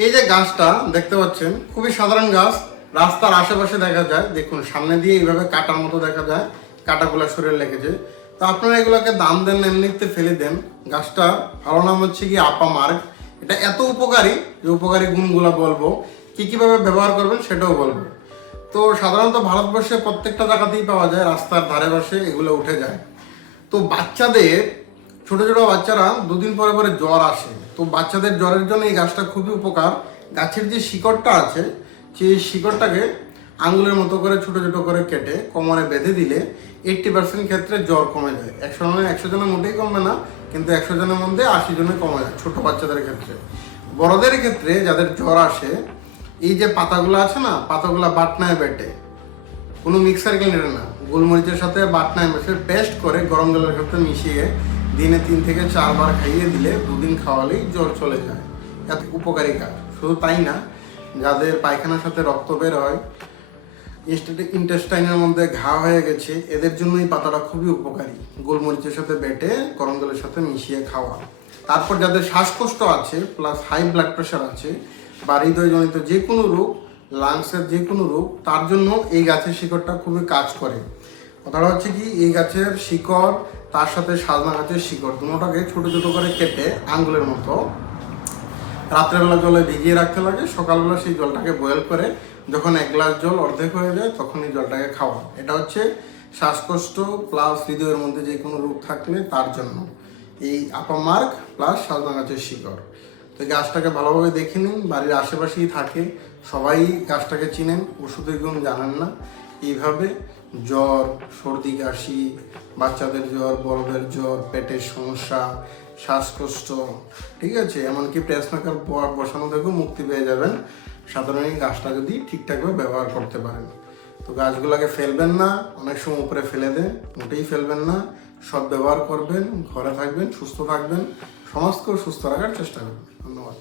এই যে গাছটা দেখতে পাচ্ছেন খুবই সাধারণ গাছ, রাস্তার আশেপাশে দেখা যায়। দেখুন সামনে দিয়ে এইভাবে কাটার মতো দেখা যায়, কাটাগুলো শরীরে লেগেছে। তো আপনারা এগুলোকে দাম দেন না, এমনিতে ফেলে দেন। গাছটা ভালো নাম হচ্ছে কি আপা মার্গ। এটা এত উপকারী যে উপকারী গুণগুলো বলবো, কিভাবে ব্যবহার করবেন সেটাও বলবো। তো সাধারণত ভারতবর্ষে প্রত্যেকটা জায়গাতেই পাওয়া যায়, রাস্তার ধারে পাশে এগুলো উঠে যায়। তো বাচ্চাদের, ছোট ছোট বাচ্চারা দুদিন পরে পরে জ্বর আসে, তো বাচ্চাদের জ্বরের জন্য এই গাছটা খুবই উপকার। গাছের যে শিকড়টা আছে, সেই শিকড়টাকে আঙুলের মতো করে ছোট ছোট করে কেটে কোমরে বেঁধে দিলে 80% ক্ষেত্রে জ্বর কমে যায়। 100 জনের মোটেই কমবে না, কিন্তু 100 জনের মধ্যে 80 জনে কমে যায় ছোট বাচ্চাদের ক্ষেত্রে। বড়দের ক্ষেত্রে যাদের জ্বর আসে, এই যে পাতাগুলো আছে না, পাতাগুলো বাটনায় বেটে, কোনো মিক্সার গ্রাইন্ডারে না, গোলমরিচের সাথে বাটনায় মেশে পেস্ট করে গরম জলের সাথে মিশিয়ে দিনে 3 থেকে 4 বার খাইয়ে দিলে 2 দিন খাওয়ালেই জ্বর চলে যায়। এত উপকারী কাজ। শুধু তাই না, যাদের পায়খানার সাথে রক্ত বের হয়, ইন্টেস্টাইনের মধ্যে ঘা হয়ে গেছে, এদের জন্য এই পাতাটা খুবই উপকারী। গোলমরিচের সাথে বেটে গরম জলের সাথে মিশিয়ে খাওয়া। তারপর যাদের শ্বাসকষ্ট আছে, প্লাস হাই ব্লাড প্রেশার আছে, বা হৃদয়জনিত যে কোনো রোগ, লাংসের যে কোনো রোগ, তার জন্য এই গাছের শিকড়টা খুবই কাজ করে। কথাটা হচ্ছে কি, এই গাছের শিকড় তার সাথে সাজনা গাছের শিকড় দুটোটাকে ছোট ছোট করে কেটে আঙ্গুলের মতো রাত্রেবেলা জলে ভিজিয়ে রাখতে লাগে। সকালবেলা সেই জলটাকে বয়েল করে যখন 1 গ্লাস জল অর্ধেক হয়ে যায় তখন এই জলটাকে খাওয়া। এটা হচ্ছে শ্বাসকষ্ট প্লাস হৃদয়ের মধ্যে যে কোনো রোগ থাকলে তার জন্য এই আপা মার্গ প্লাস সাজনা গাছের শিকড়। তো এই গাছটাকে ভালোভাবে দেখে নিন, বাড়ির আশেপাশেই থাকে, সবাই গাছটাকে চিনেন, ওষুধের গুণ জানেন না। এইভাবে জ্বর, সর্দি কাশি, বাচ্চাদের জ্বর, বড়দের জ্বর, পেটের সমস্যা, শ্বাসকষ্ট, ঠিক আছে, এমনকি পেসমেকার বসানো থেকেও মুক্তি পেয়ে যাবেন সাধারণ এই গাছটা যদি ঠিকঠাকভাবে ব্যবহার করতে পারেন। তো গাছগুলোকে ফেলবেন না, অনেক সময় উপরে ফেলে দেন, মোটেই ফেলবেন না। সৎ ব্যবহার করবেন, ঘরে থাকবেন, সুস্থ থাকবেন, সমাজকেও সুস্থ রাখার চেষ্টা করবেন। ধন্যবাদ।